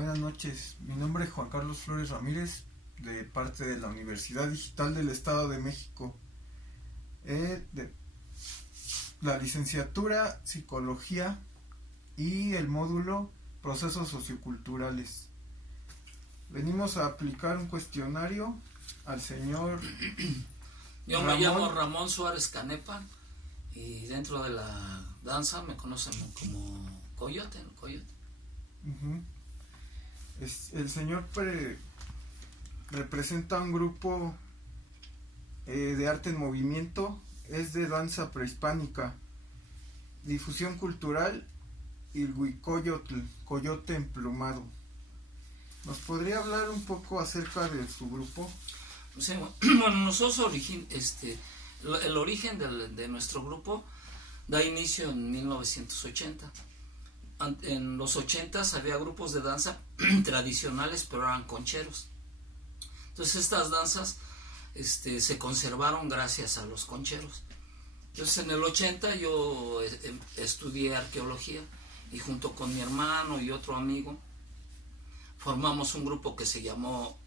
Buenas noches, mi nombre es Juan Carlos Flores Ramírez, de parte de la Universidad Digital del Estado de México, de la licenciatura Psicología y el módulo Procesos Socioculturales. Venimos a aplicar un cuestionario al señor Yo me llamo Ramón Suárez Canepa y dentro de la danza me conocen como Coyote. El señor representa un grupo de arte en movimiento, es de danza prehispánica, difusión cultural y Huicoyotl, coyote emplumado. ¿Nos podría hablar un poco acerca de su grupo? Sí, bueno, nosotros el origen de nuestro grupo da inicio en 1980. En los 80s había grupos de danza tradicionales, pero eran concheros. Entonces estas danzas se conservaron gracias a los concheros. Entonces en el 80 yo estudié arqueología y junto con mi hermano y otro amigo formamos un grupo que se llamó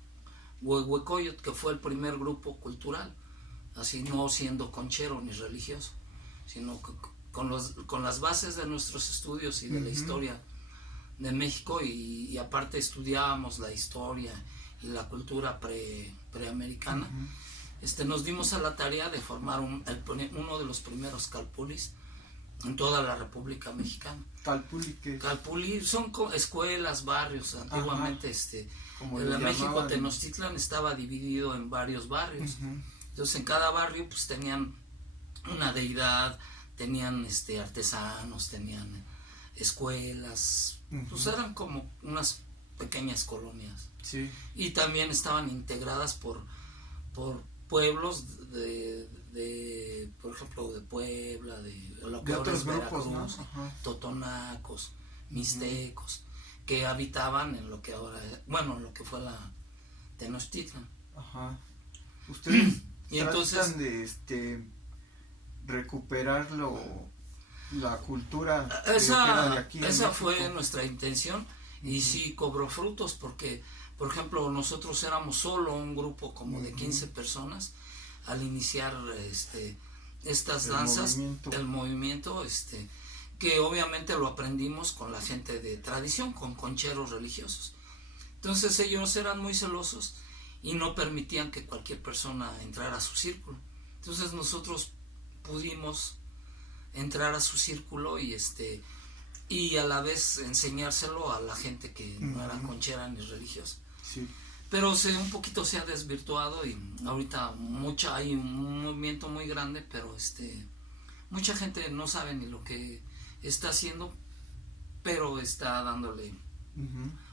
Huehuecoyot, que fue el primer grupo cultural, así no siendo conchero ni religioso, sino con las bases de nuestros estudios y de la historia de México y aparte estudiábamos la historia y la cultura preamericana. Nos dimos a la tarea de formar uno de los primeros calpulis en toda la República Mexicana. ¿Calpuli qué? Calpuli son escuelas, barrios. Antiguamente el México Tenochtitlan estaba dividido en varios barrios. Entonces en cada barrio pues tenían una deidad, tenían artesanos, tenían escuelas, pues eran como unas pequeñas colonias. Sí. Y también estaban integradas por pueblos por ejemplo, de Puebla, de lo que ahora es Veracruz, ¿no? Totonacos, mixtecos, que habitaban en lo que ahora, en lo que fue la Tenochtitlan. Ustedes y tratan entonces de recuperar la cultura esa de aquí en esa México. fue nuestra intención y sí cobró frutos porque, por ejemplo, nosotros éramos solo un grupo como de 15 personas al iniciar estas danzas, el movimiento, que obviamente lo aprendimos con la gente de tradición, con concheros religiosos. Entonces ellos eran muy celosos y no permitían que cualquier persona entrara a su círculo. Entonces nosotros pudimos entrar a su círculo y a la vez enseñárselo a la gente que no era conchera ni religiosa. Sí. Pero un poquito se ha desvirtuado y ahorita hay un movimiento muy grande, pero mucha gente no sabe ni lo que está haciendo, pero está dándole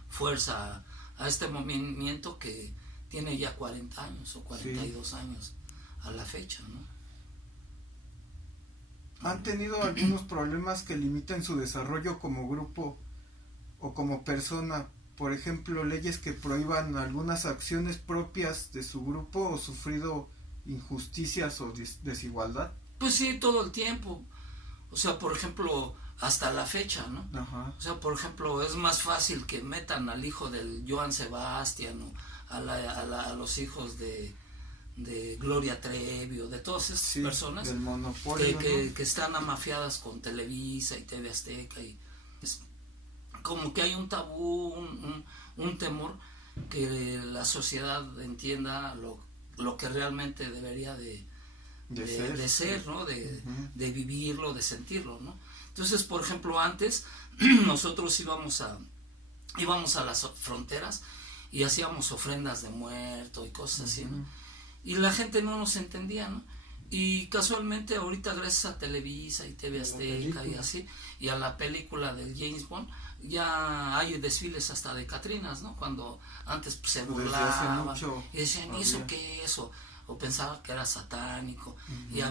fuerza a este movimiento que tiene ya 40 años o 42 años a la fecha, ¿no? ¿Han tenido algunos problemas que limiten su desarrollo como grupo o como persona? Por ejemplo, leyes que prohíban algunas acciones propias de su grupo o sufrido injusticias o desigualdad. Pues sí, todo el tiempo. O sea, por ejemplo, hasta la fecha, ¿no? O sea, por ejemplo, es más fácil que metan al hijo del Joan Sebastián o a los hijos de Gloria Trevi o de todas esas personas del monopolio, que están amafiadas con Televisa y TV Azteca y como que hay un tabú, un temor que la sociedad entienda lo que realmente debería de ser, ¿no? De vivirlo, de sentirlo, ¿no? Entonces, por ejemplo, antes nosotros íbamos a las fronteras y hacíamos ofrendas de muerto y cosas así, ¿no? Y la gente no nos entendía, ¿no? Y casualmente ahorita gracias a Televisa y TV Azteca y así, y a la película del James Bond, ya hay desfiles hasta de Catrinas, ¿no? Cuando antes pues, se burlaban y decían, ¿y eso qué es? O pensaban que era satánico. Y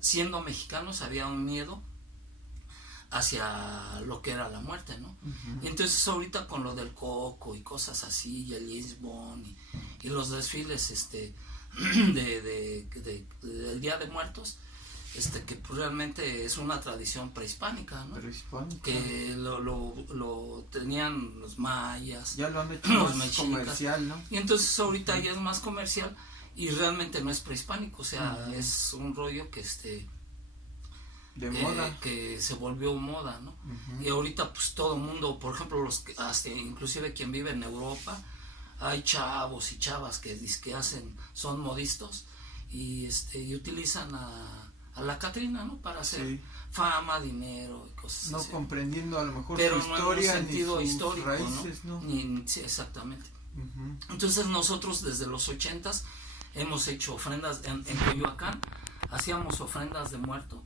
siendo mexicanos, había un miedo hacia lo que era la muerte, ¿no? Y entonces ahorita con lo del Coco y cosas así, y el James Bond y los desfiles del Día de Muertos, que pues, realmente es una tradición prehispánica, ¿no? Prehispánica. Que lo tenían los mayas, Ya lo han hecho los más mexicas, comercial, ¿no? y entonces ahorita ya es más comercial y realmente no es prehispánico, o sea, Ujú. es un rollo que De moda. que se volvió moda, ¿no? Ujú. Y ahorita pues todo el mundo, por ejemplo, hasta inclusive quien vive en Europa, hay chavos y chavas que son modistas y utilizan a la Catrina, ¿no? Para hacer Sí. fama, dinero y cosas No así. comprendiendo a lo mejor Pero su no historia en un sentido ni sus histórico, raíces, ¿no? Sí, exactamente. Ujú. Entonces nosotros desde los 80s hemos hecho ofrendas en Coyoacán, hacíamos ofrendas de muerto,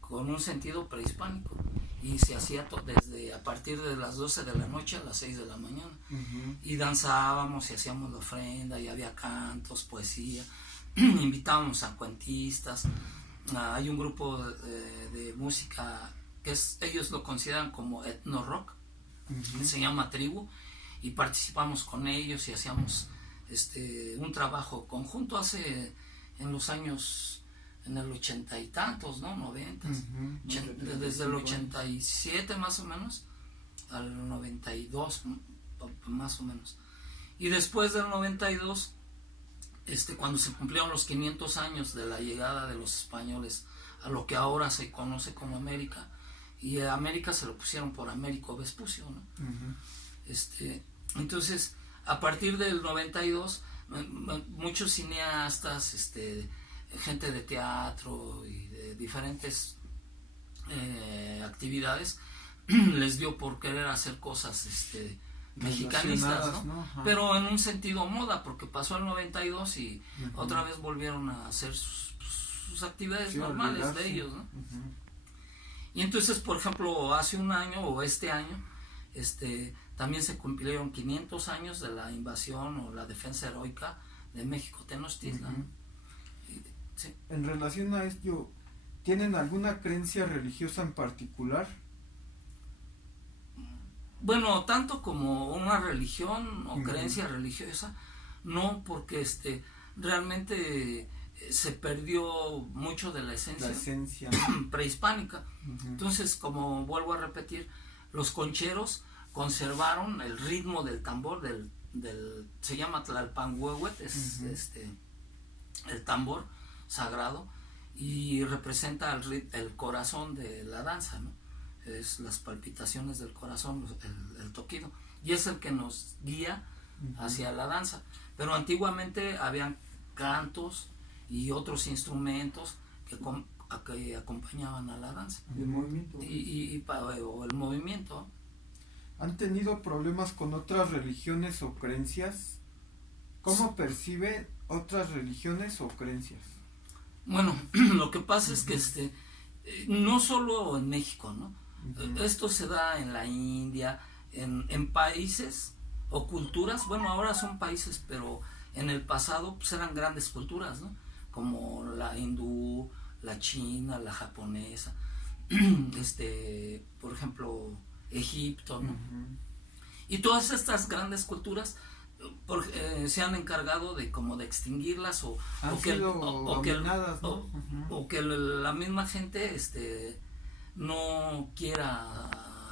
con un sentido prehispánico, y se hacía desde a partir de las 12 de la noche a las 6 de la mañana, Ujú. y danzábamos y hacíamos la ofrenda y había cantos, poesía, invitábamos a cuentistas. Hay un grupo de música que ellos lo consideran como etno rock, Ujú. se llama Tribu, y participamos con ellos y hacíamos un trabajo conjunto en los años, en el 80 y tantos, ¿no? 90, Ujú. desde el 87 más o menos al 92 más o menos, y después del 92, cuando se cumplieron los 500 años de la llegada de los españoles a lo que ahora se conoce como América, y a América se lo pusieron por Américo Vespucio, ¿no? Ujú. Entonces, a partir del 92, muchos cineastas, gente de teatro y de diferentes actividades, les dio por querer hacer cosas mexicanistas, ¿no? Pero en un sentido moda, porque pasó el 92 y Ujú. otra vez volvieron a hacer sus actividades Sí, normales olvidarse. de ellos, ¿no? Ujú. Y entonces, por ejemplo, hace un año o este año, también se cumplieron 500 años de la invasión o la defensa heroica de México Tenochtitlan. Ujú. Sí. En relación a esto, ¿tienen alguna creencia religiosa en particular? Bueno, tanto como una religión o Ujú. creencia religiosa, no, porque realmente se perdió mucho de la La esencia esencia, ¿no? prehispánica. Ujú. Entonces, como vuelvo a repetir, los concheros conservaron el ritmo del tambor, se llama Tlalpanhuehuet, es Ujú. el tambor sagrado, y representa el corazón de la danza, ¿no? Es las palpitaciones del corazón, el toquido, y es el que nos guía Ujú. hacia la danza. Pero antiguamente habían cantos y otros instrumentos que acompañaban a la danza El movimiento. o el movimiento. ¿Han tenido problemas con otras religiones o creencias? ¿Cómo percibe otras religiones o creencias? Bueno, lo que pasa es que no solo en México, ¿no? Ujú. Esto se da en la India, en países o culturas, bueno, ahora son países, pero en el pasado pues eran grandes culturas, ¿no? Como la hindú, la china, la japonesa, por ejemplo, Egipto, ¿no? Ujú. Y todas estas grandes culturas se han encargado de como de extinguirlas o que dominadas, ¿no? Ujú. o que la misma gente no quiera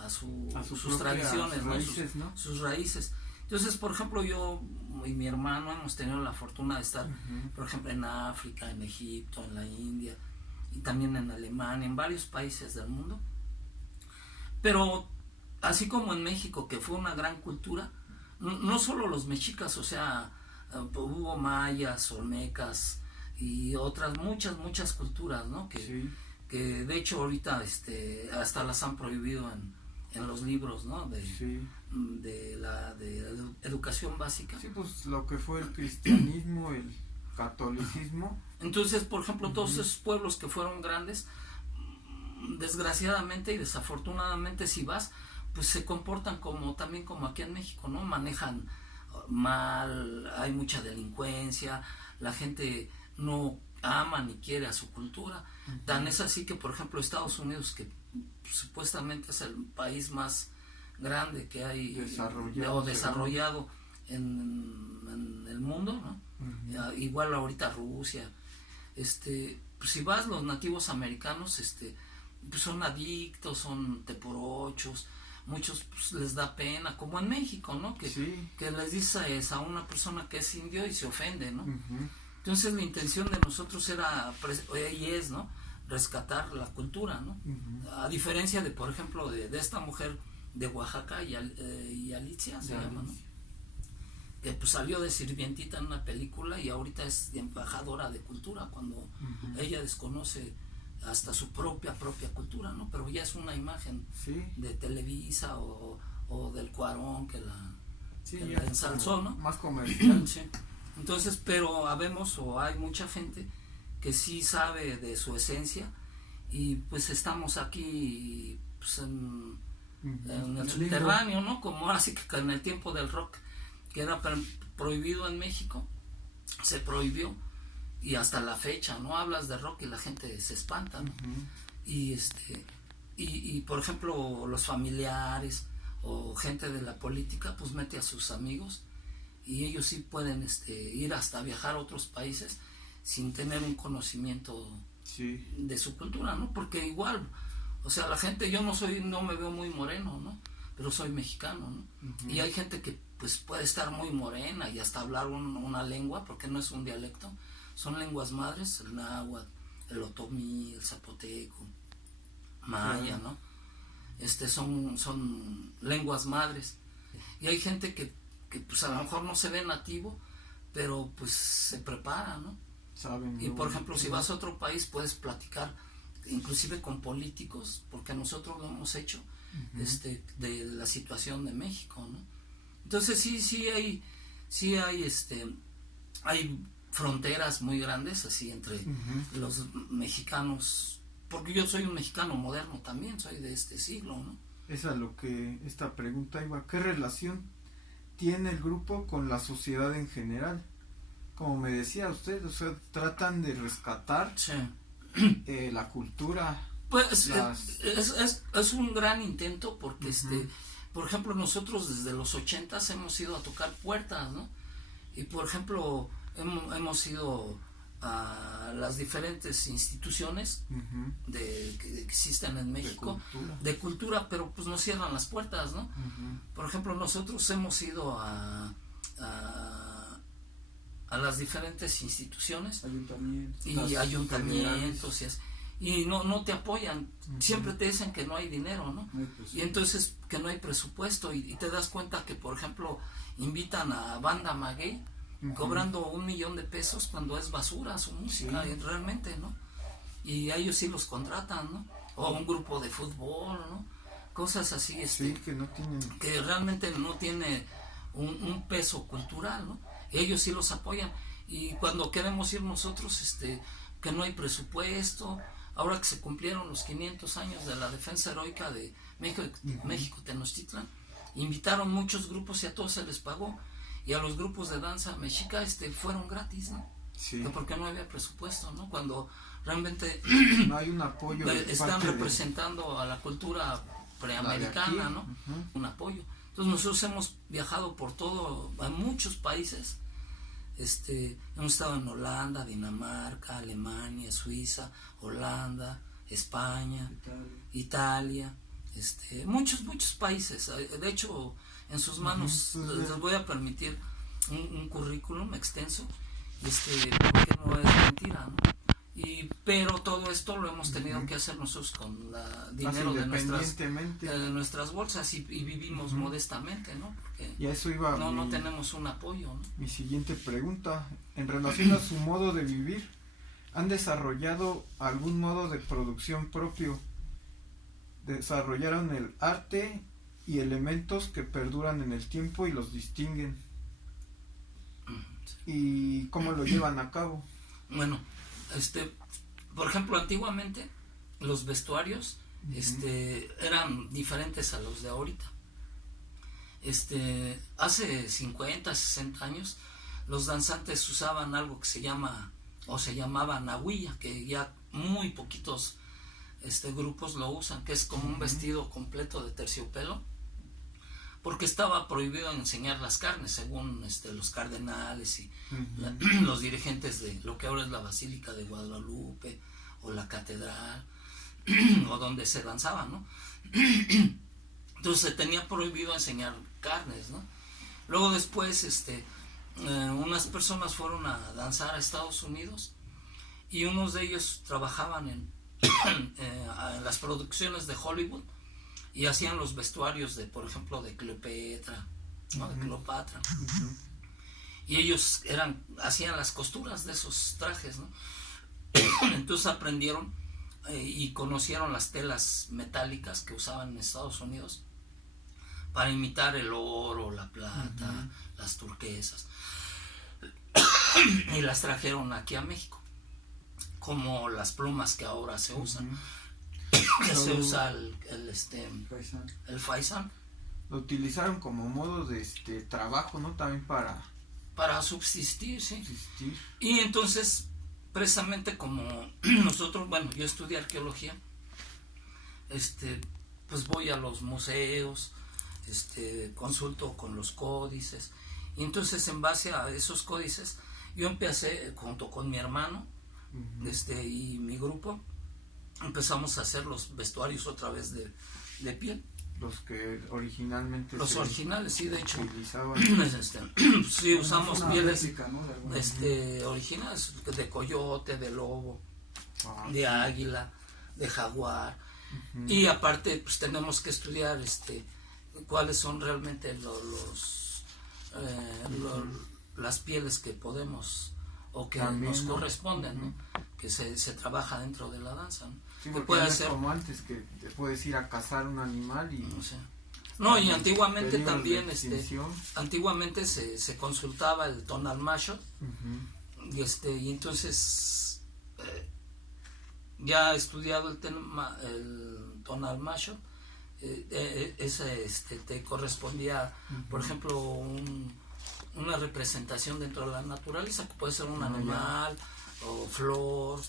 sus tradiciones, raíces, ¿no? sus raíces. Entonces, por ejemplo, yo y mi hermano hemos tenido la fortuna de estar, Ujú. por ejemplo, en África, en Egipto, en la India y también en Alemania, en varios países del mundo. Pero así como en México, que fue una gran cultura, no solo los mexicas, o sea, hubo mayas, olmecas y otras muchas culturas, ¿no? Sí. Que de hecho ahorita hasta las han prohibido en los libros, ¿no? Sí. de educación básica. Sí, pues lo que fue el cristianismo, el catolicismo. Entonces, por ejemplo, todos esos pueblos que fueron grandes, desgraciadamente y desafortunadamente, si vas, pues se comportan también como aquí en México, ¿no? Manejan mal, hay mucha delincuencia, la gente no ama ni quiere a su cultura. Tan es así que, por ejemplo, Estados Unidos, que supuestamente es el país más grande que hay desarrollado en el mundo, ¿no? Igual ahorita Rusia, pues si vas, los nativos americanos, pues son adictos, son teporochos, muchos pues, les da pena, como en México, ¿no? Que les dices a una persona que es indio y se ofende, ¿no? Entonces la intención de nosotros era, y es, ¿no? Rescatar la cultura, ¿no? A diferencia de, por ejemplo, de esta mujer de Oaxaca, y Alicia se llama, ¿no? Que pues salió de sirvientita en una película y ahorita es embajadora de cultura, cuando ella desconoce hasta su propia cultura, ¿no? Pero ya es una imagen de Televisa o del Cuarón que la ensalzó, ¿no? Más comercial. Sí. Entonces, pero hay mucha gente que sí sabe de su esencia y pues estamos aquí pues, en el subterráneo, ¿no? Como ahora sí que en el tiempo del rock, que era prohibido en México, se prohibió y hasta la fecha, ¿no? Hablas de rock y la gente se espanta, ¿no? Y por ejemplo, los familiares o gente de la política, pues mete a sus amigos y ellos sí pueden ir hasta viajar a otros países sin tener un conocimiento de su cultura, ¿no? Porque igual, o sea, la gente, yo no me veo muy moreno, ¿no? Pero soy mexicano, ¿no? Y hay gente que pues puede estar muy morena y hasta hablar una lengua, porque no es un dialecto, son lenguas madres, el náhuatl, el otomí, el zapoteco, maya, ¿no? Son lenguas madres. Y hay gente que pues a lo mejor no se ve nativo, pero pues se prepara, ¿no? Saben, y por ejemplo, si vas a otro país puedes platicar inclusive con políticos, porque nosotros lo hemos hecho, de la situación de México, ¿no? Entonces sí hay hay fronteras muy grandes así entre los mexicanos, porque yo soy un mexicano moderno también, soy de este siglo, ¿no? Es a lo que esta pregunta iba. ¿Qué relación tiene el grupo con la sociedad en general? Como me decía usted, o sea, tratan de rescatar la cultura. Pues es un gran intento porque por ejemplo, nosotros desde los 80s hemos ido a tocar puertas, ¿no? Y por ejemplo, hemos ido a las diferentes instituciones que existen en México de cultura, pero pues nos cierran las puertas, ¿no? Por ejemplo, nosotros hemos ido a las diferentes instituciones y ayuntamientos y no te apoyan, siempre te dicen que no hay dinero, ¿no? Y entonces que no hay presupuesto y te das cuenta que, por ejemplo, invitan a Banda Maguey cobrando $1,000,000 cuando es basura su música, realmente, ¿no? Y a ellos sí los contratan, ¿no? O un grupo de fútbol, ¿no? Cosas así, que no tienen, que realmente no tiene un peso cultural, ¿no? Ellos sí los apoyan y cuando queremos ir nosotros, que no hay presupuesto. Ahora que se cumplieron los 500 años de la defensa heroica de México Tenochtitlan, invitaron muchos grupos y a todos se les pagó. Y a los grupos de danza mexica fueron gratis, ¿no? Porque no había presupuesto, ¿no? Cuando realmente no hay un apoyo. Están representando a la cultura preamericana, ¿no? Un apoyo. Entonces nosotros hemos viajado por en muchos países. Hemos estado en Holanda, Dinamarca, Alemania, Suiza, Holanda, España, Italia, muchos países. De hecho, en sus manos les voy a permitir un currículum extenso, porque no es mentira, ¿no? Pero todo esto lo hemos tenido que hacer nosotros con dinero de nuestras bolsas y vivimos modestamente, ¿no? Porque y a eso iba no tenemos un apoyo, ¿no? Mi siguiente pregunta, en relación a su modo de vivir, ¿han desarrollado algún modo de producción propio? ¿Desarrollaron el arte y elementos que perduran en el tiempo y los distinguen? ¿Y cómo lo llevan a cabo? Bueno, por ejemplo, antiguamente los vestuarios eran diferentes a los de ahorita. Hace 50, 60 años los danzantes usaban algo que se llamaba nahuilla, que ya muy poquitos grupos lo usan, que es como un vestido completo de terciopelo, porque estaba prohibido enseñar las carnes, según los cardenales y los dirigentes de lo que ahora es la Basílica de Guadalupe, o la Catedral, o donde se danzaba, ¿no? Entonces se tenía prohibido enseñar carnes, ¿no? Luego después, unas personas fueron a danzar a Estados Unidos, y unos de ellos trabajaban en las producciones de Hollywood, y hacían los vestuarios de, por ejemplo, de Cleopatra, ¿no? De Cleopatra. Y ellos hacían las costuras de esos trajes, ¿no? Entonces aprendieron y conocieron las telas metálicas que usaban en Estados Unidos para imitar el oro, la plata, las turquesas, y las trajeron aquí a México, como las plumas que ahora se usan, que se usa el faisán. Lo utilizaron como modo de trabajo, ¿no? También para subsistir, sí. subsistir. Y entonces, precisamente como nosotros, bueno, yo estudié arqueología, pues voy a los museos, consulto con los códices, y entonces en base a esos códices yo empecé, junto con mi hermano y mi grupo, empezamos a hacer los vestuarios otra vez de piel. Los que originalmente originales, sí, de hecho utilizaban. sí, usamos pieles réplica, ¿no? originales, de coyote, de lobo, de águila, de jaguar. Y aparte pues tenemos que estudiar cuáles son realmente las pieles que podemos o que también nos corresponden, ¿no? Que se trabaja dentro de la danza, ¿no? Sí, Que puede ser como antes, que te puedes ir a cazar un animal y... No, y antiguamente también, antiguamente se consultaba el tonal macho, y entonces ya he estudiado el tonal macho, ese te correspondía, por ejemplo, una representación dentro de la naturaleza, que puede ser un animal, o flor,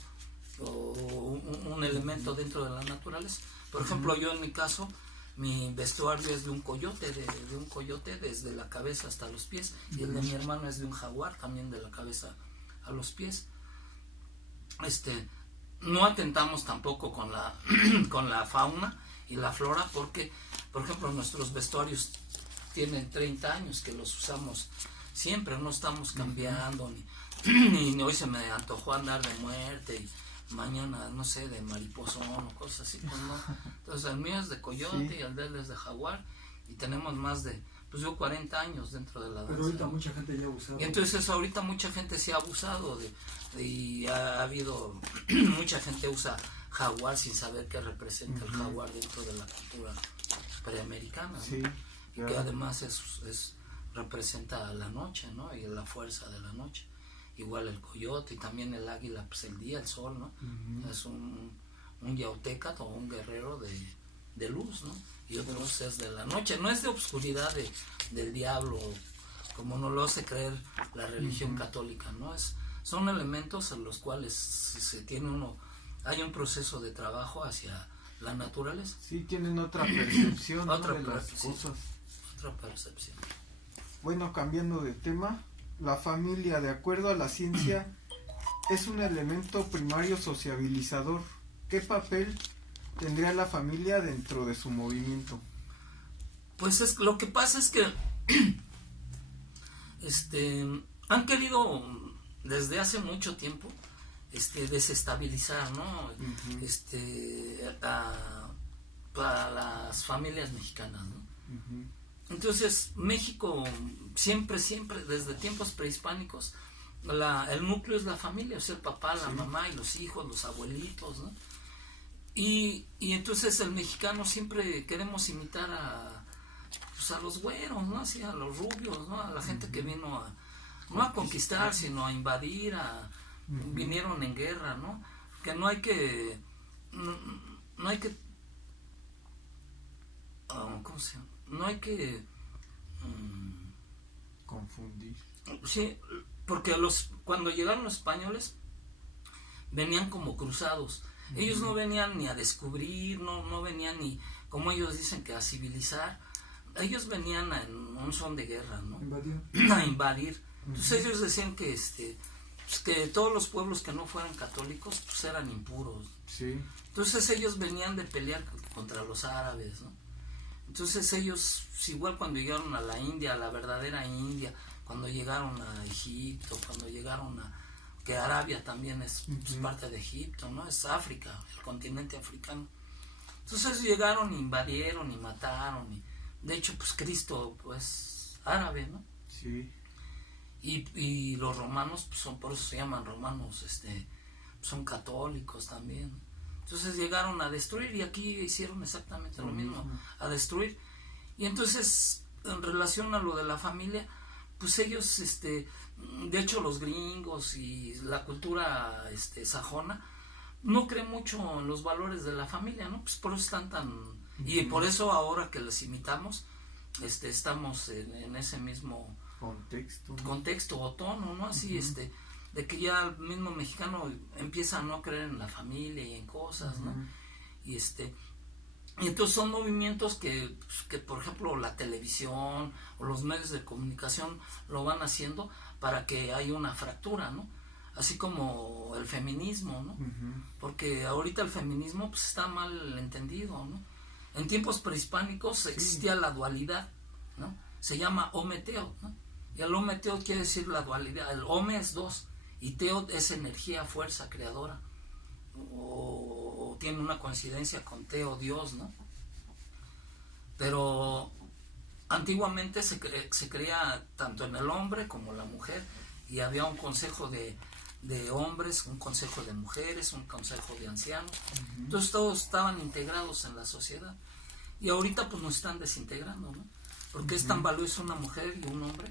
o un elemento dentro de la naturaleza. Por ejemplo, yo en mi caso, mi vestuario es de un coyote, de un coyote desde la cabeza hasta los pies, y el de mi hermano es de un jaguar, también de la cabeza a los pies. No atentamos tampoco con la fauna y la flora, porque, por ejemplo, nuestros vestuarios tienen 30 años que los usamos siempre, no estamos cambiando, ni hoy se me antojó andar de muerte, y mañana, no sé, de mariposón o cosas así, pues no. Entonces el mío es de coyote, y el de él es de jaguar, y tenemos más de, pues yo 40 años dentro de la danza. Pero ahorita mucha gente ya ha abusado. Y entonces ahorita mucha gente se ha abusado y ha habido, mucha gente usa jaguar sin saber qué representa el jaguar dentro de la cultura preamericana, ¿no? Sí, y que además representa la noche, ¿no? Y la fuerza de la noche. Igual el coyote, y también el águila, pues el día, el sol, ¿no? Es un yautecatl o un guerrero de luz, ¿no? Y otros es de la noche, no es de obscuridad del diablo, como nos lo hace creer la religión católica, ¿no? Son elementos en los cuales se tiene hay un proceso de trabajo hacia la naturaleza. Sí, tienen otra percepción, ¿no? Otra de las percepción. cosas. Otra percepción. Bueno, cambiando de tema, la familia, de acuerdo a la ciencia, es un elemento primario sociabilizador. ¿Qué papel tendría la familia dentro de su movimiento? Pues lo que pasa es que han querido desde hace mucho tiempo desestabilizar, ¿no? Para las familias mexicanas, ¿no? Entonces México siempre, desde tiempos prehispánicos, el núcleo es la familia, o sea, el papá, la mamá y los hijos, los abuelitos, ¿no? Y entonces el mexicano siempre queremos imitar a los güeros, ¿no? Así, a los rubios, ¿no? A la gente que vino no a conquistar, sino a invadir, vinieron en guerra, ¿no? Que no hay que ¿cómo se llama? No hay que Confundir. Sí, porque cuando llegaron los españoles venían como cruzados. Ellos no venían ni a descubrir, no venían ni, como ellos dicen, que a civilizar, ellos venían en un son de guerra, ¿no? Invadió. A invadir. Entonces ellos decían que pues que todos los pueblos que no fueran católicos pues eran impuros. Sí. Entonces ellos venían de pelear contra los árabes, ¿no? Entonces ellos, pues, igual cuando llegaron a la India, a la verdadera India, cuando llegaron a Egipto, cuando llegaron que Arabia también es pues, parte de Egipto, ¿no? Es África, el continente africano. Entonces llegaron, invadieron y mataron. De hecho, pues Cristo, pues, árabe, ¿no? Sí. Y los romanos, pues, por eso se llaman romanos, son católicos también. Entonces llegaron a destruir y aquí hicieron exactamente lo mismo, a destruir. Y entonces, en relación a lo de la familia, pues ellos, de hecho los gringos y la cultura sajona, no creen mucho en los valores de la familia, ¿no? Pues por eso están tan... Y por eso ahora que les imitamos, estamos en ese mismo contexto o tono, ¿no? Así, de que ya el mismo mexicano empieza a no creer en la familia y en cosas, ¿no? Y y entonces son movimientos que, por ejemplo, la televisión o los medios de comunicación lo van haciendo para que haya una fractura, ¿no? Así como el feminismo, ¿no? Porque ahorita el feminismo pues está mal entendido, ¿no? En tiempos prehispánicos existía la dualidad, ¿no? Se llama Home-Teo, ¿no? Y el Home-Teo quiere decir la dualidad. El Home es dos y Teo es energía, fuerza, creadora. O tiene una coincidencia con Teo, Dios, ¿no? Pero antiguamente se creía tanto en el hombre como la mujer y había un consejo de hombres, un consejo de mujeres, un consejo de ancianos. Entonces todos estaban integrados en la sociedad y ahorita pues nos están desintegrando, ¿no? Porque es tan valioso una mujer y un hombre,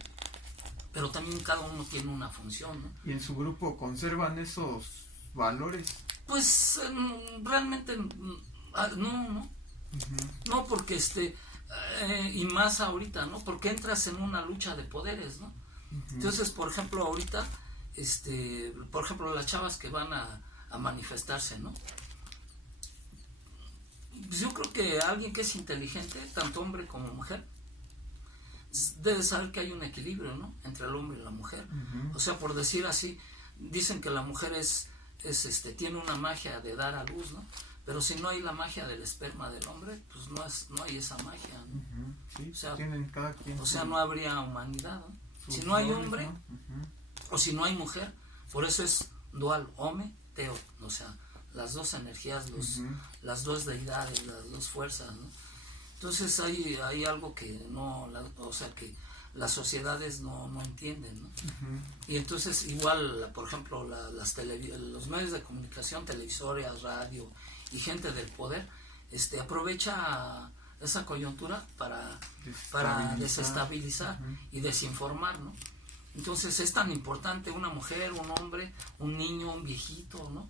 pero también cada uno tiene una función, ¿no? ¿Y en su grupo conservan esos valores? Pues realmente no, no, porque y más ahorita, ¿no? Porque entras en una lucha de poderes, ¿no? Entonces, por ejemplo, ahorita por ejemplo, las chavas que van a manifestarse, ¿no? Pues yo creo que alguien que es inteligente, tanto hombre como mujer, debe saber que hay un equilibrio, ¿no? Entre el hombre y la mujer. O sea, por decir así, dicen que la mujer tiene una magia de dar a luz, ¿no? Pero si no hay la magia del esperma del hombre, pues no hay esa magia, ¿no? Sí, o sea, tienen cada quien no habría humanidad, ¿no? Si no hay hombre, ¿no? O si no hay mujer, por eso es dual, Home, Teo, o sea, las dos energías, las dos deidades, las dos fuerzas, ¿no? Entonces hay algo que o sea, que las sociedades no entienden, ¿no? Y entonces igual, por ejemplo, los medios de comunicación, televisores, radio y gente del poder, aprovecha esa coyuntura para desestabilizar y desinformar, ¿no? Entonces es tan importante una mujer, un hombre, un niño, un viejito, ¿no?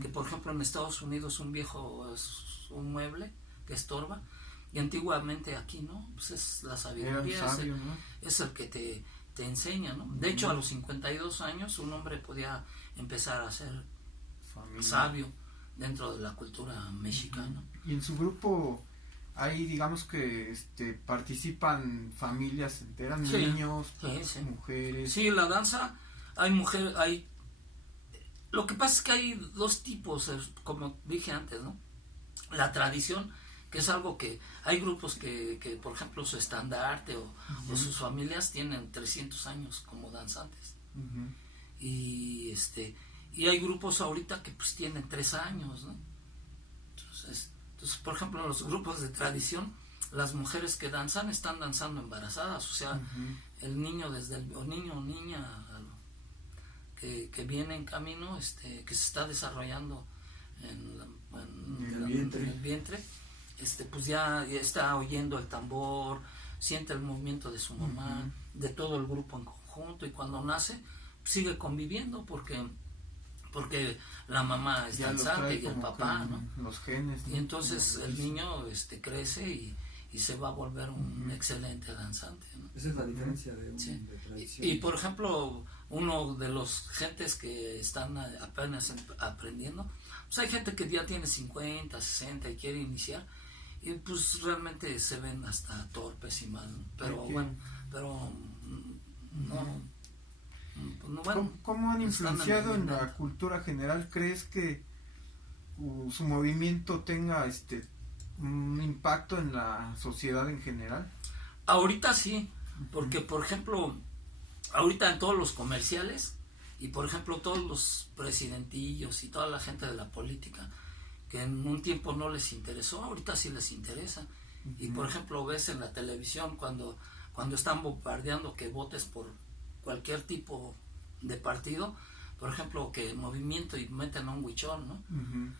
Que por ejemplo en Estados Unidos un viejo es un mueble que estorba, y antiguamente aquí, ¿no? Pues es la sabiduría, es el que te enseña, ¿no? De hecho, a los 52 años un hombre podía empezar a ser sabio dentro de la cultura mexicana. Y en su grupo hay, digamos que participan familias enteras, niños, mujeres. Sí, la danza, hay lo que pasa es que hay dos tipos, como dije antes, ¿no? La tradición, que es algo que hay grupos que por ejemplo su estandarte o sus familias tienen 300 años como danzantes. Y hay grupos ahorita que pues tienen 3 años, ¿no? Entonces, por ejemplo, los grupos de tradición, las mujeres que danzan están danzando embarazadas, o sea, el niño o niña que viene en camino, que se está desarrollando en el vientre, pues ya está oyendo el tambor, siente el movimiento de su mamá, de todo el grupo en conjunto, y cuando nace sigue conviviendo porque la mamá es danzante y el papá, ¿no? Los genes, ¿no? Y entonces el niño crece y se va a volver un excelente danzante, ¿no? Esa es la diferencia de tradición. Y por ejemplo, uno de los gentes que están apenas aprendiendo, pues hay gente que ya tiene 50, 60 y quiere iniciar, y pues realmente se ven hasta torpes y mal, ¿no? Pero Ok. bueno, pero no, pues no, bueno, ¿Cómo han están influenciado en en- la cultura general? ¿Crees que su movimiento tenga un impacto en la sociedad en general? ahorita sí, porque por ejemplo, ahorita en todos los comerciales y por ejemplo todos los presidentillos y toda la gente de la política que en un tiempo no les interesó, ahorita sí les interesa. Y por ejemplo ves en la televisión cuando están bombardeando que votes por cualquier tipo de partido, por ejemplo que movimiento y meten a un huichol, ¿no? Ujú.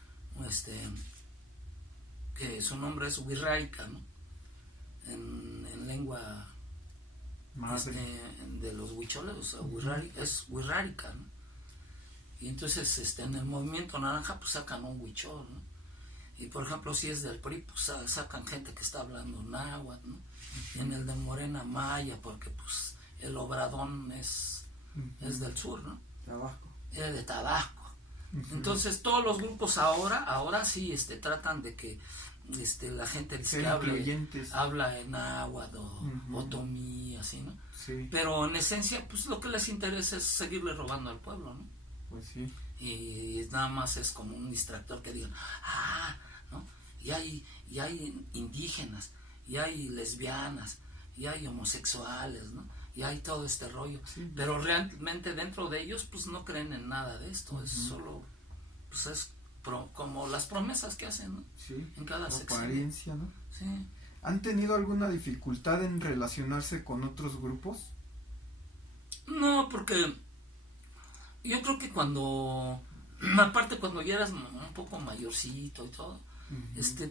Que su nombre es Wirrárica, ¿no? En lengua Madre. de los huicholes, o sea, es Wirrárica, ¿no? Y entonces en el movimiento naranja pues sacan un huichol, ¿no? Y por ejemplo si es del PRI pues sacan gente que está hablando náhuatl, ¿no? Y en el de Morena maya, porque pues el Obradón es del sur, ¿no? Tabasco. Es de Tabasco. Entonces todos los grupos ahora sí tratan de que la gente Ser que incluyentes. habla en náhuatl o otomí, así, ¿no? Sí, Pero en esencia pues lo que les interesa es seguirle robando al pueblo, ¿no? pues sí. Y nada más es como un distractor que digan, ¿no? Y hay indígenas, y hay lesbianas, y hay homosexuales, ¿no? Y hay todo este rollo, Sí. pero realmente dentro de ellos pues no creen en nada de esto, es solo, pues es como las promesas que hacen, ¿no? Sí. En cada sección. Apariencia, ¿no? Sí. ¿Han tenido alguna dificultad en relacionarse con otros grupos? No, porque yo creo que aparte cuando ya eras un poco mayorcito y todo,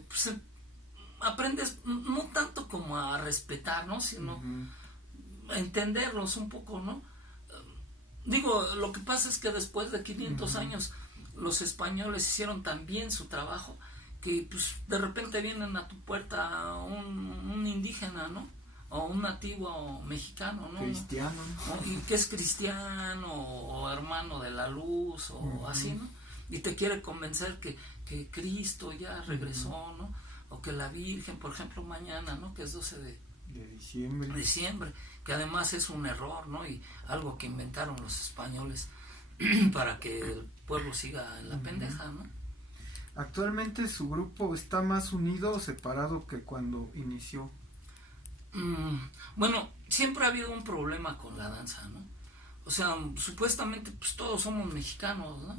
pues aprendes no tanto como a respetar, ¿no? Sino a entenderlos un poco, ¿no? Digo, lo que pasa es que después de 500 años los españoles hicieron tan bien su trabajo que pues de repente vienen a tu puerta un indígena, ¿no? O un nativo mexicano, ¿no? Cristiano. ¿No? Y que es cristiano o hermano de la luz o así, ¿no? Y te quiere convencer que Cristo ya regresó, ¿no? O que la Virgen, por ejemplo, mañana, ¿no? Que es 12 de diciembre, que además es un error, ¿no? Y algo que inventaron los españoles para que el pueblo siga en la pendeja, ¿no? ¿Actualmente su grupo está más unido o separado que cuando inició? Bueno, siempre ha habido un problema con la danza, ¿no? O sea, supuestamente pues todos somos mexicanos, ¿no?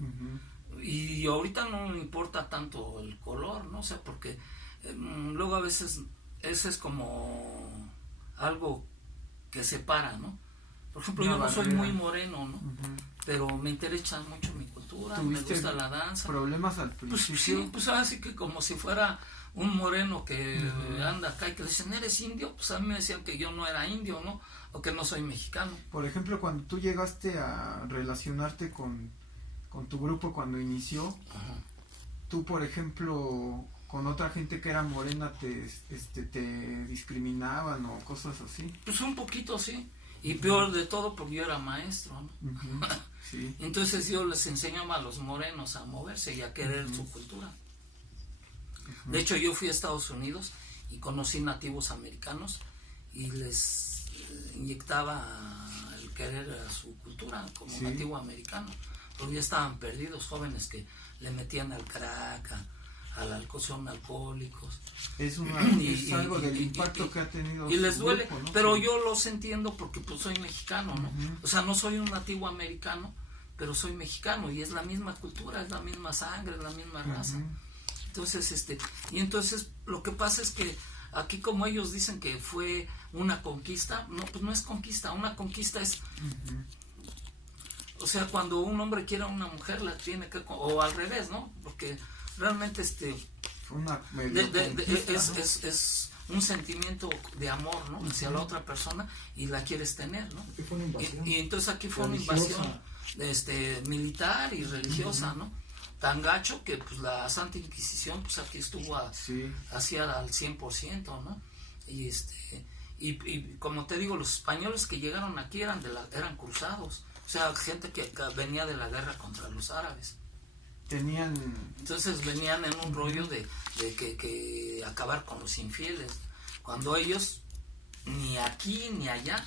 Y ahorita no importa tanto el color, ¿no? O sea, porque luego a veces ese es como algo que separa, ¿no? Por ejemplo, Una yo no soy barrera. muy moreno, ¿no? Pero me interesa mucho mi cultura, me ¿Tuviste gusta la danza. problemas al Pues principio? sí, pues así que como si fuera un moreno que anda acá y que le dicen, ¿eres indio? Pues a mí me decían que yo no era indio, ¿no? O que no soy mexicano. Por ejemplo, cuando tú llegaste a relacionarte con tu grupo cuando inició, tú, por ejemplo, con otra gente que era morena te discriminaban o cosas así. Pues un poquito, sí. Y peor de todo porque yo era maestro, ¿no? Sí. Entonces yo les enseñaba a los morenos a moverse y a querer su cultura. De hecho yo fui a Estados Unidos y conocí nativos americanos y les inyectaba el querer a su cultura como Sí. nativo americano, porque ya estaban perdidos, jóvenes que le metían al crack, son alcohólicos. Es Y- algo y- del y- impacto y- que ha tenido y les su duele, grupo, ¿no? pero Que- yo los entiendo porque pues soy mexicano, ¿no? O sea, no soy un nativo americano, pero soy mexicano y es la misma cultura, es la misma sangre, es la misma raza. Entonces, y entonces lo que pasa es que aquí como ellos dicen que fue una conquista, no, pues no es conquista, una conquista es, o sea, cuando un hombre quiere a una mujer la tiene que, o al revés, ¿no? Porque realmente Fue una medio conquista, ¿no? es un sentimiento de amor, ¿no? Hacia la otra persona y la quieres tener, ¿no? Aquí fue una invasión. Y entonces aquí fue religiosa. una invasión militar y religiosa, ¿no? Tan gacho que pues la Santa Inquisición pues aquí estuvo Sí. hacia al 100%, ¿no? Y y como te digo, los españoles que llegaron aquí eran cruzados, o sea, gente que venía de la guerra contra los árabes. tenían... Entonces venían en un rollo de que acabar con los infieles, cuando ellos ni aquí ni allá,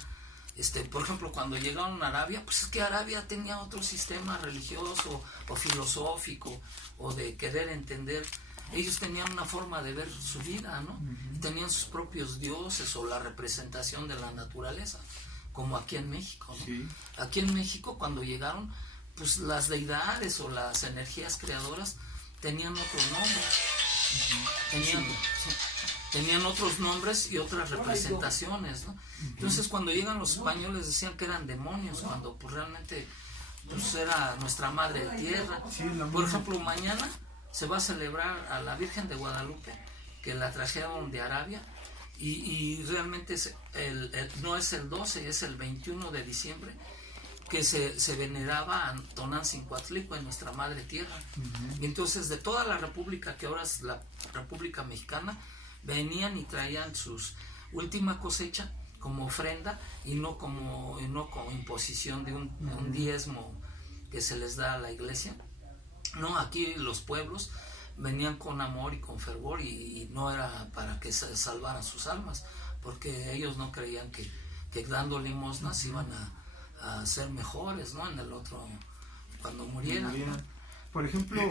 por ejemplo, cuando llegaron a Arabia, pues es que Arabia tenía otro sistema religioso o filosófico o de querer entender. Ellos tenían una forma de ver su vida, ¿no? Tenían sus propios dioses o la representación de la naturaleza, como aquí en México, ¿no? Sí. Aquí en México, cuando llegaron, pues las deidades o las energías creadoras tenían otros nombres. Tenían otros nombres y otras representaciones, ¿no? Entonces, cuando llegan los españoles decían que eran demonios, cuando pues realmente pues era nuestra madre tierra. Sí, por ejemplo, mañana se va a celebrar a la Virgen de Guadalupe, que la trajeron de Arabia, y realmente no es el 12, es el 21 de diciembre, que se veneraba a Tonantzin-Coatlicue, en nuestra madre tierra. Y entonces de toda la república, que ahora es la República Mexicana, venían y traían sus última cosecha como ofrenda y no como imposición de un diezmo que se les da a la iglesia. No, aquí los pueblos venían con amor y con fervor, y no era para que se salvaran sus almas, porque ellos no creían que dando limosnas iban a ser mejores, ¿no? En el otro, cuando murieran, ¿no? Por ejemplo,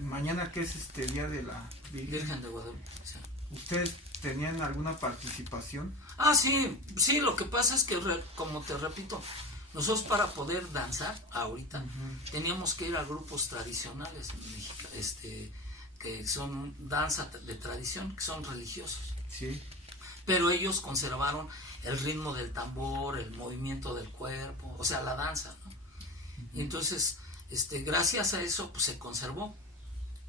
mañana, que es Día de la Virgen de Guadalupe, sí. ¿Ustedes tenían alguna participación? Sí, lo que pasa es que, como te repito, nosotros para poder danzar ahorita teníamos que ir a grupos tradicionales, que son danza de tradición, que son religiosos. Sí. Pero ellos conservaron el ritmo del tambor, el movimiento del cuerpo, o sea, la danza, ¿no? Y entonces, gracias a eso, pues se conservó.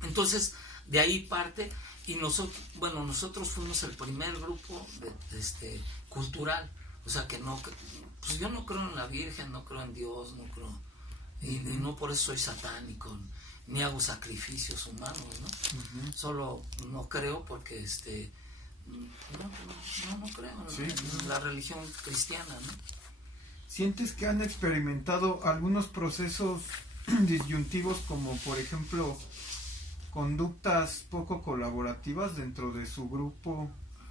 Entonces, de ahí parte, y nosotros fuimos el primer grupo cultural, o sea, pues yo no creo en la Virgen, no creo en Dios, no creo, y no por eso soy satánico, ni hago sacrificios humanos, ¿no? Solo no creo porque no creo en la religión cristiana, ¿no? ¿Sientes que han experimentado algunos procesos disyuntivos, como por ejemplo conductas poco colaborativas dentro de su grupo,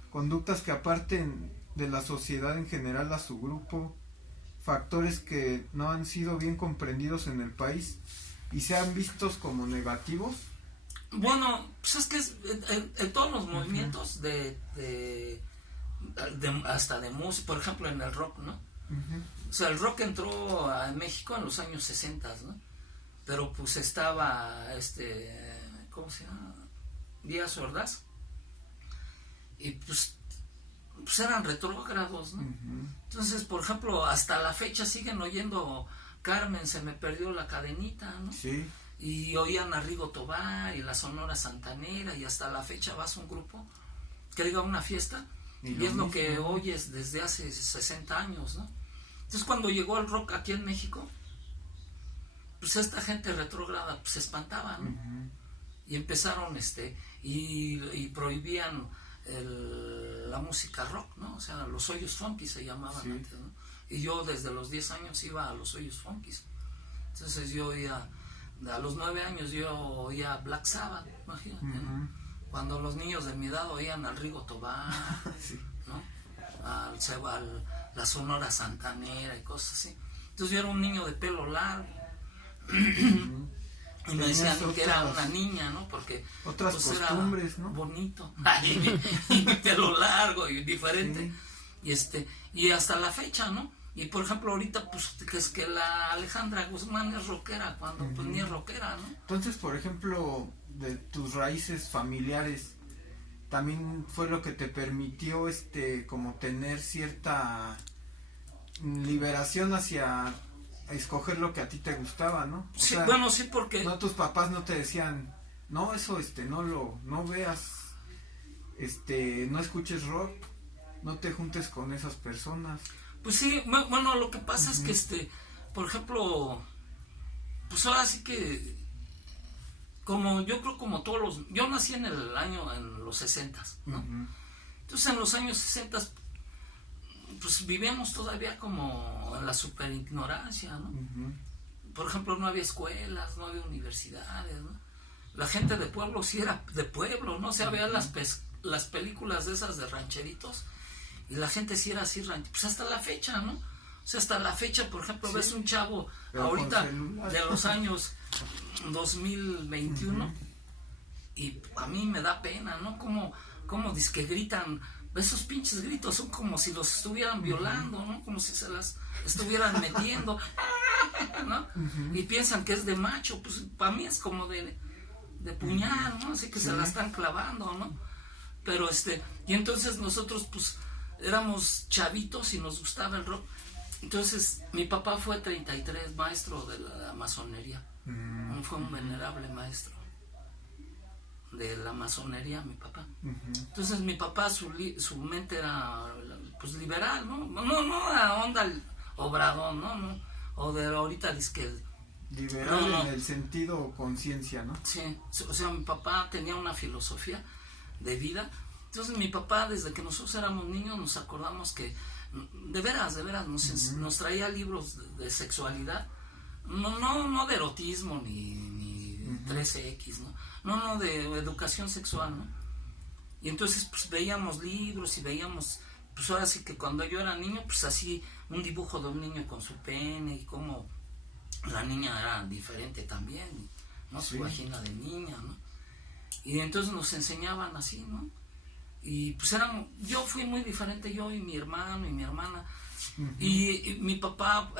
conductas que aparten de la sociedad en general a su grupo, factores que no han sido bien comprendidos en el país y sean vistos como negativos? Bueno, pues es que en todos los movimientos hasta de música, por ejemplo en el rock, ¿no? O sea, el rock entró a México en los años 60, ¿no? Pero pues estaba ¿cómo se llama? Díaz Ordaz, y pues eran retrógrados, ¿no? Entonces, por ejemplo, hasta la fecha siguen oyendo Carmen, se me perdió la cadenita, ¿no? Sí. Y oían a Rigo Tobar y la Sonora Santanera, y hasta la fecha vas a un grupo que diga una fiesta y es lo que oyes desde hace 60 años, ¿no? Entonces, cuando llegó el rock aquí en México, pues esta gente retrógrada pues se espantaba, ¿no? Y empezaron y prohibían la música rock, ¿no? O sea, los hoyos funky se llamaban antes, ¿no? Y yo desde los 10 años iba a los hoyos funky. Entonces yo oía, a los 9 años yo oía Black Sabbath, imagínate, ¿no? Cuando los niños de mi edad oían al Rigo Tobar, ¿no? La Sonora Santanera y cosas así. Entonces yo era un niño de pelo largo. Y me decían que era una niña, ¿no? Porque otras pues, costumbres, era ¿no? bonito. Y mi pelo largo y diferente. Y hasta la fecha, ¿no? Y por ejemplo ahorita pues que es que la Alejandra Guzmán es rockera, cuando pues ni es rockera, ¿no? Entonces, por ejemplo, de tus raíces familiares, también fue lo que te permitió como tener cierta liberación hacia escoger lo que a ti te gustaba, ¿no? Sí, bueno, sí, porque no, tus papás no te decían, no, eso no veas, no escuches rock, no te juntes con esas personas. Pues sí, bueno, lo que pasa es que por ejemplo, pues ahora sí que como yo creo como yo nací en los 60, ¿no? Entonces en los años 60 pues vivíamos todavía como en la super ignorancia, ¿no? por ejemplo, no había escuelas, no había universidades, ¿no? La gente de pueblo sí era de pueblo, ¿no? O sea, vean las películas de esas de rancheritos, y la gente sí era así, pues hasta la fecha, ¿no? O sea, hasta la fecha, por ejemplo, ves un chavo ahorita de los años 2021, y a mí me da pena, ¿no? Como dizque gritan, esos pinches gritos son como si los estuvieran violando, ¿no? Como si se las estuvieran metiendo, ¿no? Y piensan que es de macho, pues para mí es como de puñal, ¿no? Así que se la están clavando, ¿no? Pero y entonces nosotros pues éramos chavitos y nos gustaba el rock. Entonces mi papá fue 33 maestro de la masonería. Fue un venerable maestro de la masonería, mi papá. Entonces mi papá, su mente era pues liberal, ¿no? No a onda obradón, ¿no? O de ahorita dice que liberal en el sentido conciencia, ¿no? Sí, o sea, mi papá tenía una filosofía de vida. Entonces mi papá, desde que nosotros éramos niños, nos acordamos que de veras nos traía libros de sexualidad, no de erotismo ni 13X, no, de educación sexual, ¿no? Y entonces pues veíamos libros y veíamos, pues ahora sí que cuando yo era niño, pues así un dibujo de un niño con su pene y cómo la niña era diferente también, ¿no? Su vagina de niña, ¿no? Y entonces nos enseñaban así, ¿no? Y pues yo fui muy diferente, yo y mi hermano y mi hermana. Y mi papá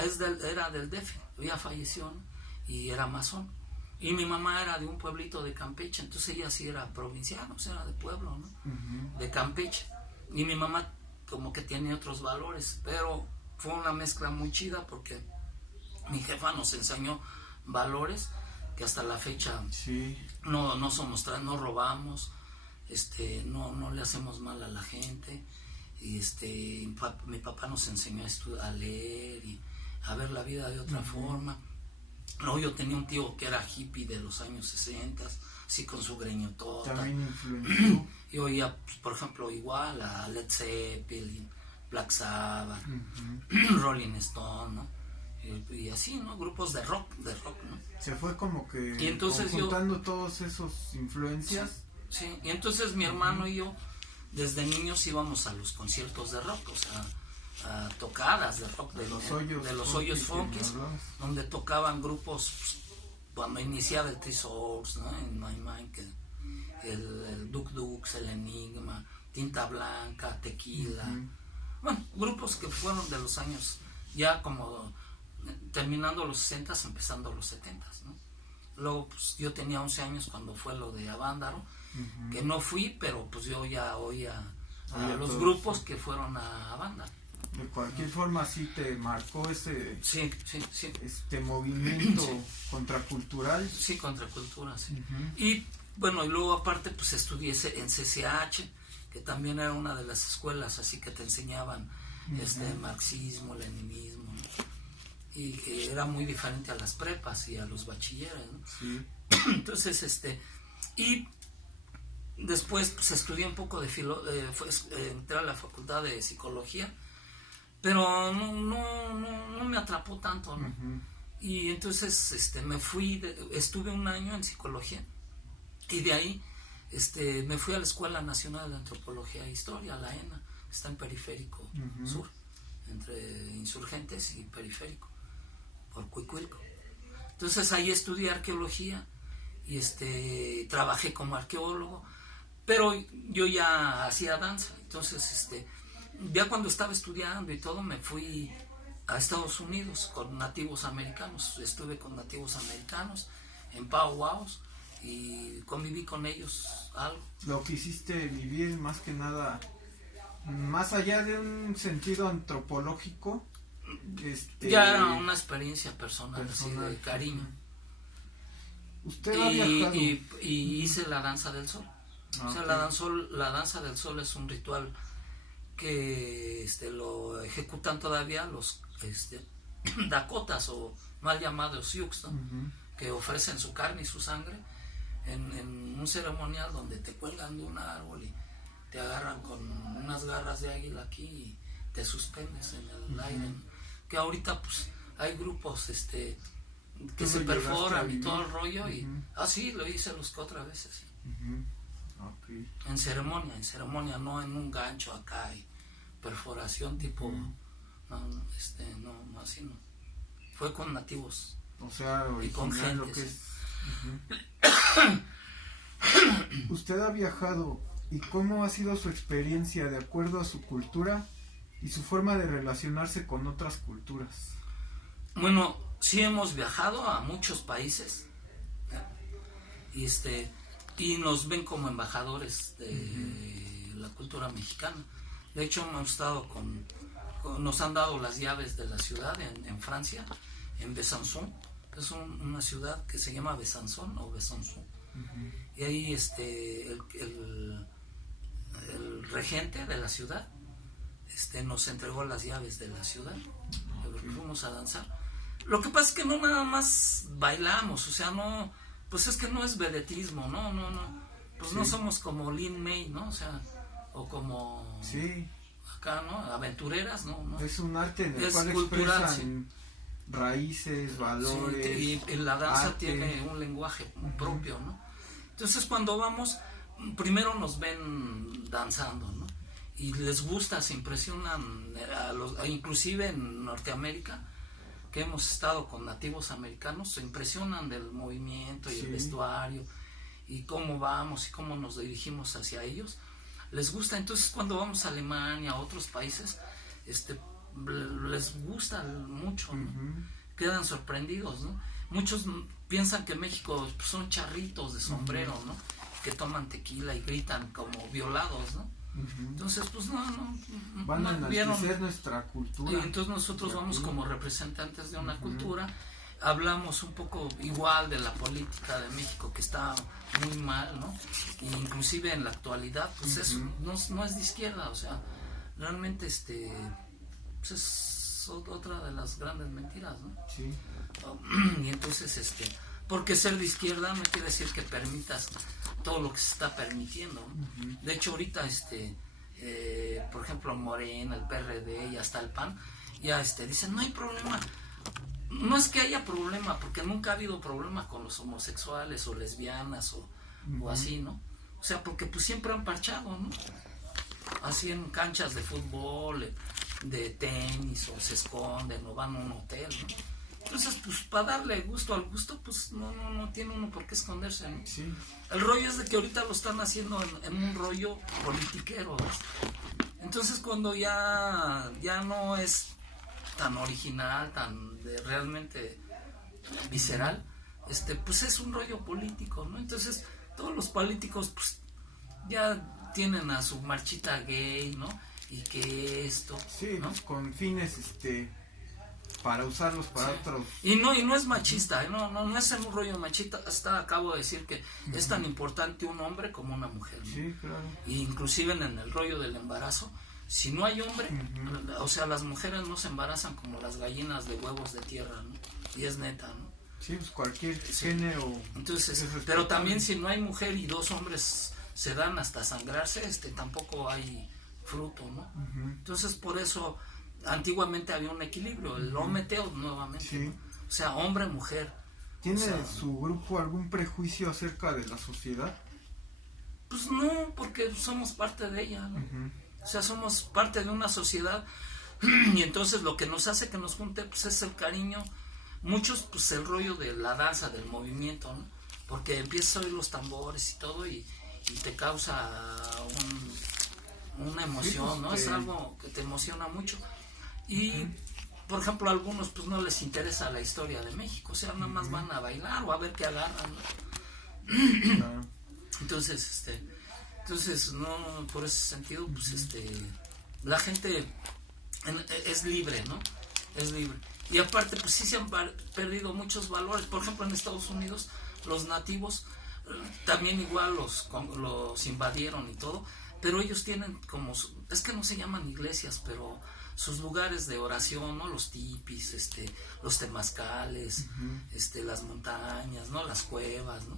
era del DF, ya falleció, ¿no? Y era masón. Y mi mamá era de un pueblito de Campeche, entonces ella sí era provinciana, o sea, era de pueblo, ¿no? De Campeche. Y mi mamá como que tiene otros valores, pero fue una mezcla muy chida porque mi jefa nos enseñó valores que hasta la fecha no somos no robamos, no le hacemos mal a la gente, y mi papá nos enseñó a leer y a ver la vida de otra forma. No, yo tenía un tío que era hippie de los años 60, así con su greñotota. También influenció. Yo oía, pues, por ejemplo, igual a Led Zeppelin, Black Sabbath, Rolling Stone, ¿no? Y así, ¿no? Grupos de rock, ¿no? Se fue como que y entonces juntando todos esos influencias. Sí, y entonces mi hermano y yo desde niños íbamos a los conciertos de rock, o sea, a tocadas de rock de los hoyos funkis, donde tocaban grupos, pues, cuando iniciaba el Three Souls, ¿no? En My Mind, el Duk Dukes, el Enigma, Tinta Blanca, Tequila, bueno, grupos que fueron de los años ya como terminando los 60s, empezando los 70s, ¿no? Luego pues yo tenía 11 años cuando fue lo de Avándaro, que no fui, pero pues yo ya oía a los grupos que fueron a Avándaro. De cualquier forma sí te marcó ese movimiento contracultural. Sí, contracultura, sí. Y bueno, y luego aparte pues estudié en CCH, que también era una de las escuelas así que te enseñaban marxismo, leninismo, ¿no? Y que era muy diferente a las prepas y a los bachilleres, ¿no? Sí. Entonces, y después pues estudié un poco de entré a la facultad de psicología, pero no me atrapó tanto, ¿no? Y entonces me fui, estuve un año en psicología, y de ahí me fui a la Escuela Nacional de Antropología e Historia, la ENA, que está en Periférico Sur, entre Insurgentes y Periférico, por Cuicuilco. Entonces ahí estudié arqueología y trabajé como arqueólogo, pero yo ya hacía danza. Entonces ya cuando estaba estudiando y todo, me fui a Estados Unidos con nativos americanos. Estuve con nativos americanos en Powwows y conviví con ellos algo. Lo que hiciste vivir más que nada, más allá de un sentido antropológico, ya era una experiencia personal. Así de cariño. Usted ha viajado. Y hice la danza del sol. O sea, la danza del sol es un ritual que lo ejecutan todavía los Dakotas, o mal llamados Sioux, ¿no? Que ofrecen su carne y su sangre en un ceremonial donde te cuelgan de un árbol y te agarran con unas garras de águila aquí y te suspendes en el aire, ¿no? Que ahorita pues hay grupos que ¿Tú se lo llegaste a perforan y vivir? todo el rollo. Y, Ujú. sí, lo hice los 4 veces. Sí. Ok. En ceremonia, no en un gancho acá y perforación tipo, no, así no. Fue con nativos. O sea, Y con original lo gente, que sí. es. Usted ha viajado y cómo ha sido su experiencia de acuerdo a su cultura y su forma de relacionarse con otras culturas. Bueno, sí hemos viajado a muchos países, y y nos ven como embajadores de la cultura mexicana. De hecho, hemos estado nos han dado las llaves de la ciudad en Francia, en Besançon. Es una ciudad que se llama Besançon o Besançon. Y ahí el regente de la ciudad nos entregó las llaves de la ciudad. Fuimos a danzar. Lo que pasa es que no nada más bailamos, o sea, no, pues es que no es vedetismo, no, pues no somos como Lin May, ¿no? O sea, o como acá, ¿no? Aventureras, ¿no? Es un arte en el es cual cultural, expresan raíces, valores. Sí, y la danza arte. tiene un lenguaje propio, ¿no? Entonces cuando vamos, primero nos ven danzando, ¿no? Y les gusta, se impresionan, inclusive en Norteamérica, que hemos estado con nativos americanos, se impresionan del movimiento y el vestuario y cómo vamos y cómo nos dirigimos hacia ellos. Les gusta. Entonces cuando vamos a Alemania, a otros países, les gusta mucho, ¿no? Quedan sorprendidos, ¿no? Muchos piensan que México son charritos de sombrero, ¿no? Que toman tequila y gritan como violados, ¿no? Entonces, pues no van a enaltecer nuestra cultura. Y entonces nosotros vamos como representantes de una cultura, hablamos un poco igual de la política de México, que está muy mal, ¿no? Y inclusive en la actualidad, pues eso no es de izquierda, o sea, realmente pues es otra de las grandes mentiras, ¿no? Sí. Y entonces, porque ser de izquierda no quiere decir que permitas todo lo que se está permitiendo, ¿no? De hecho ahorita por ejemplo Morena, el PRD y hasta el PAN ya dicen no hay problema. No es que haya problema, porque nunca ha habido problema con los homosexuales o lesbianas o así, ¿no? O sea, porque pues siempre han parchado, ¿no? Así en canchas de fútbol, de tenis, o se esconden o van a un hotel, ¿no? Entonces, pues para darle gusto al gusto, pues no tiene uno por qué esconderse, ¿no? Sí. El rollo es de que ahorita lo están haciendo en un rollo politiquero, ¿no? Entonces cuando ya no es tan original, tan realmente visceral, pues es un rollo político, ¿no? Entonces todos los políticos pues ya tienen a su marchita gay, ¿no? Y que esto, sí, ¿no? Con fines para usarlos para otros. Y no es machista, no es un rollo machista. Hasta acabo de decir que es tan importante un hombre como una mujer, ¿no? Sí, claro. Y inclusive en el rollo del embarazo, si no hay hombre, o sea, las mujeres no se embarazan como las gallinas de huevos de tierra, ¿no? Y es neta, ¿no? Sí, pues cualquier género. Entonces, pero también si no hay mujer y 2 hombres se dan hasta sangrarse, tampoco hay fruto, ¿no? Entonces, por eso antiguamente había un equilibrio, el hometeo nuevamente, ¿no? O sea, hombre-mujer. ¿Tiene su grupo algún prejuicio acerca de la sociedad? Pues no, porque somos parte de ella, ¿no? O sea, somos parte de una sociedad y entonces lo que nos hace que nos junte pues es el cariño. Muchos, pues el rollo de la danza, del movimiento, ¿no? Porque empiezas a oír los tambores y todo y te causa una emoción, sí, ¿no? Es algo que te emociona mucho. Y, por ejemplo, a algunos pues no les interesa la historia de México, o sea, nada más van a bailar o a ver qué agarran, ¿no? Entonces, no, por ese sentido, pues la gente es libre, ¿no? Es libre. Y aparte, pues sí se han perdido muchos valores. Por ejemplo, en Estados Unidos, los nativos también igual los invadieron y todo, pero ellos tienen como, es que no se llaman iglesias, pero sus lugares de oración, ¿no? Los tipis, los temazcales, las montañas, ¿no? Las cuevas, ¿no?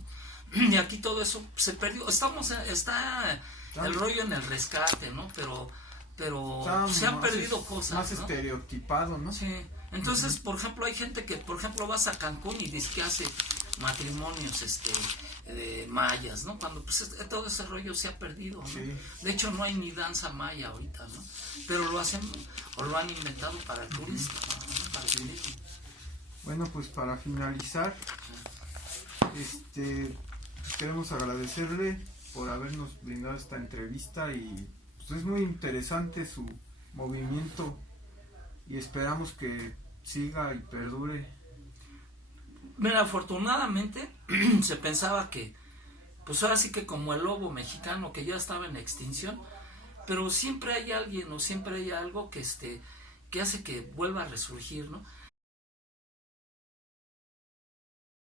Y aquí todo eso se perdió. Está el rollo en el rescate, ¿no? Pero se han perdido cosas, más ¿no? estereotipado, ¿no? Sí. Entonces, por ejemplo, hay gente que, por ejemplo, vas a Cancún y dice que hace matrimonios mayas, ¿no? Cuando pues todo ese rollo se ha perdido, ¿no? Sí. De hecho, no hay ni danza maya ahorita, ¿no? Pero lo hacen o lo han inventado para el turista, ¿no? Para el turismo. Bueno, pues para finalizar, queremos agradecerle por habernos brindado esta entrevista y pues es muy interesante su movimiento y esperamos que siga y perdure. Mira, afortunadamente se pensaba que, pues ahora sí que como el lobo mexicano que ya estaba en extinción, pero siempre hay alguien o siempre hay algo que hace que vuelva a resurgir, ¿no?